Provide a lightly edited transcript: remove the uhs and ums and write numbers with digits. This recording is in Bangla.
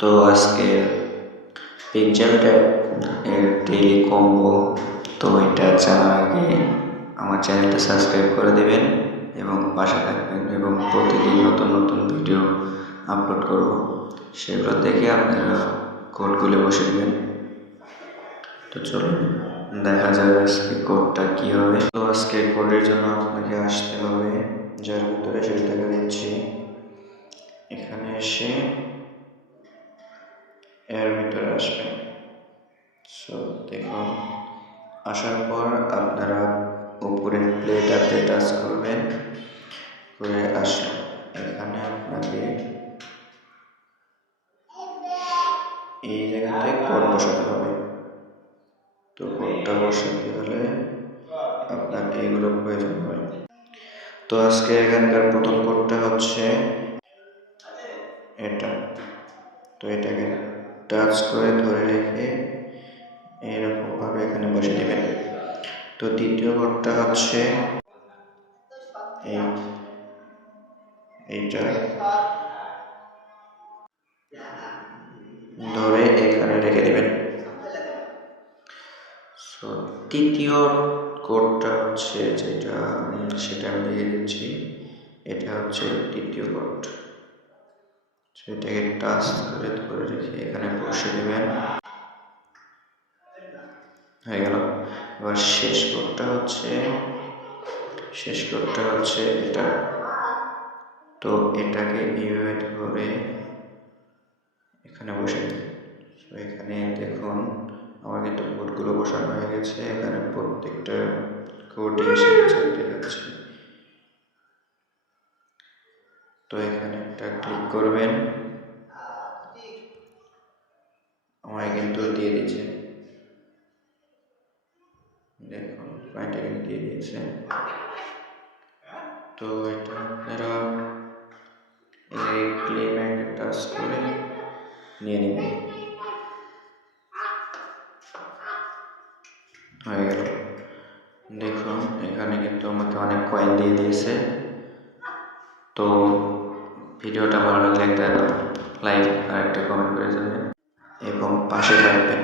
তো আজকে পিক্সেল ট্যাব এর ডেইলি কম্বো। তো এটা জানার আগে আমার চ্যানেলটা সাবস্ক্রাইব করে দেবেন এবং পাশে থাকবেন, এবং প্রতিদিন নতুন নতুন ভিডিও আপলোড করব, সেগুলো দেখে আপনারা কোডগুলো বসে দেবেন। তো চলুন দেখা যাবে আজকে কোডটা কী হবে। তো আজকে কোডের জন্য আপনাকে আসতে হবে যার ভিতরে, সেটাকে দিচ্ছি। এখানে এসে এর ভিতরে আসবেন। সো দেখুন, আসার পর আপনারা উপরের প্লেটাতে টাচ করবেন, করে আসলে এখানে আপনাকে এই জায়গাতে কোড বসাতে হবে। তো কোডটা বসাতে হলে আপনার এইগুলো প্রয়োজন হয়। তো আজকে এখানকার প্রথম কোডটা হচ্ছে এটা। তো এটাকে টাচ করে ধরে রেখে এইরকম ভাবে এখানে বসে দেবেন। তো দ্বিতীয় কোডটা হচ্ছে এইটা ধরে এখানে রেখে দেবেন। সো তৃতীয় কোডটা হচ্ছে যেটা, সেটা আমি দিয়ে দিচ্ছি। এটা হচ্ছে তৃতীয় কোড। সেটাকে টাচ করে ধরে রেখে এখানে বসে দেবেন, হয়ে গেল। এবার শেষ কোডটা হচ্ছে এটা। তো এটাকে এইভাবে ধরে এখানে বসে দিন। তো এখানে দেখুন আমার কিন্তু কোডগুলো বসানো হয়ে গেছে। এখানে প্রত্যেকটা কোড এসে দেখাচ্ছে। তো এখানে একটা ক্লিক করবেন, আমার কিন্তু দিয়ে দিয়েছে, দেখুন পয়েন্টটা কিন্তু দিয়ে দিয়েছে। তো এটা আপনারা এই ক্লেমে টাচ করে নিয়ে নেবেন, হয়ে গেল। দেখুন এখানে কিন্তু আমাকে অনেক কয়েন দিয়ে দিয়েছে। তো ভিডিওটা ভালো লাগলে একটা লাইক আর একটা কমেন্ট করে যাবেন এবং পাশে থাকবেন।